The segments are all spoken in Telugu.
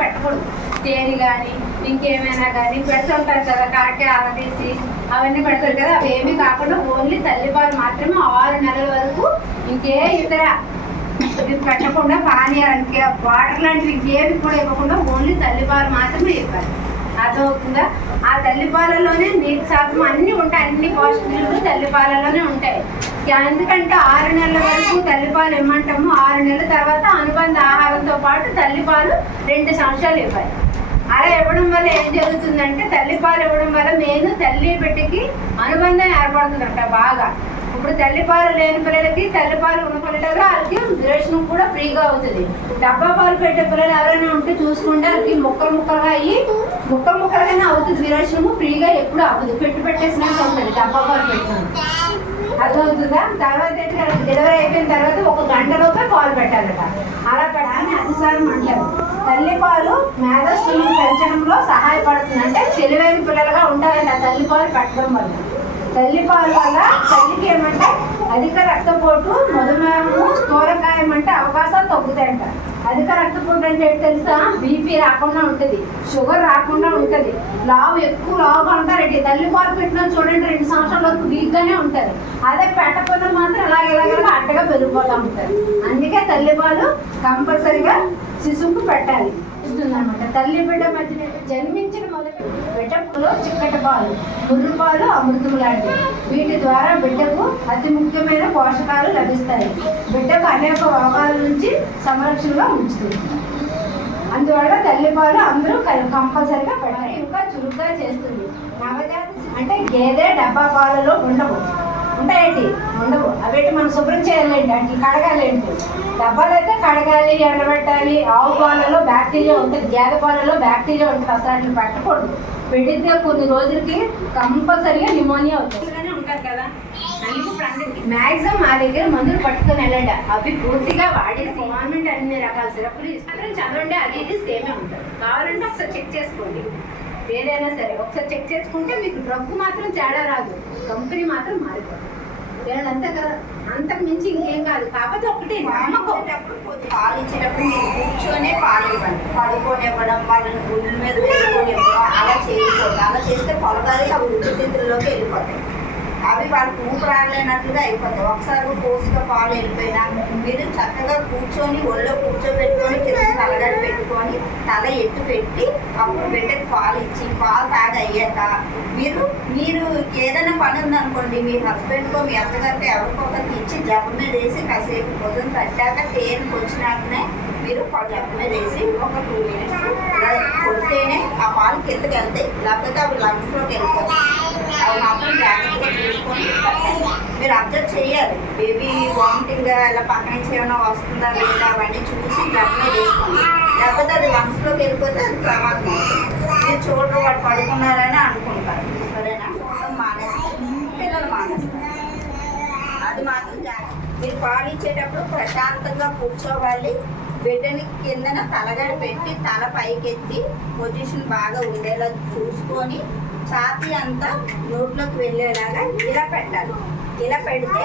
పెట్టకూడదు తేనె కానీ ఇంకేమైనా కానీ పెడుతుంటారు కదా కరెక్ట్గా ఆరదీసి అవన్నీ పెడతారు కదా అవి ఏమీ కాకుండా ఓన్లీ తల్లిపాలు మాత్రమే ఆరు నెలల వరకు ఇంకే ఇతర ఇది పెట్టకుండా పానీయాలకి వాటర్ లాంటివి ఇంకేమి కూడా ఇవ్వకుండా ఓన్లీ తల్లిపాలు మాత్రమే ఇవ్వాలి. అర్థమవుతుందా? ఆ తల్లిపాలలోనే నీటి శాతం అన్నీ ఉంటాయి. అన్ని పోషకాలు తల్లిపాలలోనే ఉంటాయి. ఎందుకంటే ఆరు నెలల వరకు తల్లిపాలు ఇమ్మంటాము. ఆరు నెలల తర్వాత అనుబంధ ఆహారం తల్లిపాలు రెండు సంవత్సరాలు ఇవ్వాలి. అలా ఇవ్వడం వల్ల ఏం జరుగుతుందంటే తల్లిపాలు ఇవ్వడం వల్ల మెయిన్ తల్లి బిడ్డకి అనుబంధం ఏర్పడుతుందంట బాగా. ఇప్పుడు తల్లిపాలు లేని పిల్లలకి తల్లిపాలు ఉన్న పిల్లలకి వాళ్ళకి విరేచనం కూడా ఫ్రీగా అవుతుంది. డబ్బా పాలు పెట్టే పిల్లలు ఎవరైనా ఉంటే చూసుకుంటే వాళ్ళకి ముక్కలు ముక్కలుగా అయ్యి ముక్కలు ముక్కలుగానే అవుతుంది. విరేచనము ఫ్రీగా ఎప్పుడు అవ్వదు పెట్టు పెట్టేసినట్టు ఉంటుంది డబ్బా పాలు పెట్టినట్టు అర్థమవుతుందా? తర్వాత ఏంటి డెలివరీ అయిపోయిన తర్వాత ఒక గంటలోపే పాలు పెట్టాలట. అలా పెట్టాలని అంటారు తల్లిపాలు మేధస్సులను పెంచడంలో సహాయపడుతుంది. అంటే తెలివైన పిల్లలుగా ఉంటారంట తల్లిపాలు పెట్టడం వల్ల. తల్లిపాలు వల్ల తల్లికి ఏమంటే అధిక రక్తపోటు మధుమేహము స్థూలకాయం అంటే అవకాశాలు తగ్గుతాయంట. అధిక రక్తపోటు అంటే తెలుసా? బీపీ రాకుండా ఉంటుంది షుగర్ రాకుండా ఉంటుంది. లావు ఎక్కువ లావుగా ఉంటారండి తల్లిపాలు పెట్టినా చూడండి రెండు సంవత్సరాల వరకు వీక్గానే ఉంటారు. అదే పెట్టకుండా మాత్రం ఇలాగ ఇలాగ అడ్డగా పెరిగిపోతూ ఉంటారు. అందుకే తల్లిపాలు కంపల్సరిగా శిశువుకు పెట్టాలి. అనమాట తల్లి బిడ్డ మధ్య జన్మించిన మొదటి బిడ్డలో చిక్కటి పాలు ముర్రు పాలు అమృతం లాంటివి. వీటి ద్వారా బిడ్డకు అతి ముఖ్యమైన పోషకాలు లభిస్తాయి. బిడ్డకు అనేక రోగాల నుంచి సంరక్షణగా ఉంచుతుంది. అందువల్ల తల్లిపాలు అందరూ కంపల్సరిగా పెట్టాలి. ఇంకా చురుగ్గా చేస్తుంది. నవజాత అంటే గేదె డబ్బా పాలలో ఉండవు. ఉంటాయండి ఉండవు. అవేంటి మనం శుభ్రం చేయాలేంటి అంటే కడగాలేంటి డబ్బాలు అయితే కడగాలి ఎండబెట్టాలి. ఆవు పాలలో బ్యాక్టీరియా ఉంటుంది. గేదె పాలలో బ్యాక్టీరియా ఉంటుంది. అసలు వాటిని పెట్టకూడదు. పెడితే కొన్ని రోజులకి కంపల్సరిగా నిమోనియా అవుతుంది. ఉంటారు కదా? మ్యాక్సిమం మా దగ్గర మందులు పట్టుకొని వెళ్ళండి. అవి పూర్తిగా వాడేసి గవర్నమెంట్ అన్ని రకాల సిరప్లు ఇస్తారు. చదవండి అది ఇది సేమే ఉంటుంది. కావాలంటే ఒకసారి చెక్ చేసుకోండి. ఏదైనా సరే ఒకసారి చెక్ చేసుకుంటే మీకు డ్రగ్ మాత్రం తేడా రాదు. కంపెనీ మాత్రం మారిపోతుంది. అంతే కదా అంతకు మించి ఇంకేం కాదు. కాకపోతే ఒకటి నమ్మకం. పాలు ఇచ్చేటప్పుడు మీరు కూర్చొనే పాలు ఇవ్వండి పడుకొని ఇవ్వడం వాళ్ళని గుండెల మీద వేసుకొని అలా చేయకూడదు అలా చేస్తే పొలకాలి అవి ఊపిరితిత్తుల్లోకి వెళ్ళిపోతాయి. అవి వాళ్ళకి ఊపిరాడలేనట్లుగా అయిపోతాయి. ఒకసారి ఫోర్స్గా పాలు వెళ్ళిపోయినా మీరు చక్కగా కూర్చొని ఒళ్ళో కూర్చోబెట్టుకొని కింద తలగడ పెట్టుకొని తల ఎత్తు పెట్టి అప్పుడు బిడ్డకి పాలు ఇచ్చి పాలు తాగి అయ్యాక మీరు ఏదైనా పని ఉందనుకోండి మీ హస్బెండ్కో మీ అత్తగారితో ఎవరికో ఒకరికి ఇచ్చి జబ్బ మీద వేసి కాసేపు భోజనం తట్టాక తేనెకి వచ్చినాకనే మీరు జబ్బ మీద వేసి ఒక టూ మినిట్స్ కొడితేనే ఆ పాలు కిందకి వెళ్తాయి లేకపోతే అవి లంగ్స్లోకి వెళ్ళిపోతాయి. అవి మాత్రం జాగ్రత్తగా చూసుకొని మీరు అబ్జర్వ్ చేయాలి. బేబీ వామిటింగ్ ఇలా పక్క నుంచి ఏమైనా వస్తుందా లేదా అవన్నీ చూసి జబ్బ మీద వేసుకోండి. లేకపోతే అది లంగ్స్లోకి వెళ్ళిపోతే అది ప్రమాదం మీరు చూడరు వాడు పడుకున్నారని అనుకుంటారు. మీరు పాలు ఇచ్చేటప్పుడు ప్రశాంతంగా కూర్చోవాలి. బిడ్డని కిందన తలగడ పెట్టి తల పైకెత్తి పొజిషన్ బాగా ఉండేలా చూసుకొని ఛాతీ అంతా నోట్లోకి వెళ్ళేలాగా ఇలా పెట్టాలి. ఇలా పెడితే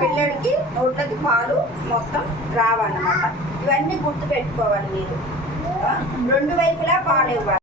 పిల్లడికి నోట్లోకి పాలు మొత్తం రావన్నమాట. ఇవన్నీ గుర్తు పెట్టుకోవాలి మీరు రెండు వైపులా పాలు ఇవ్వాలి.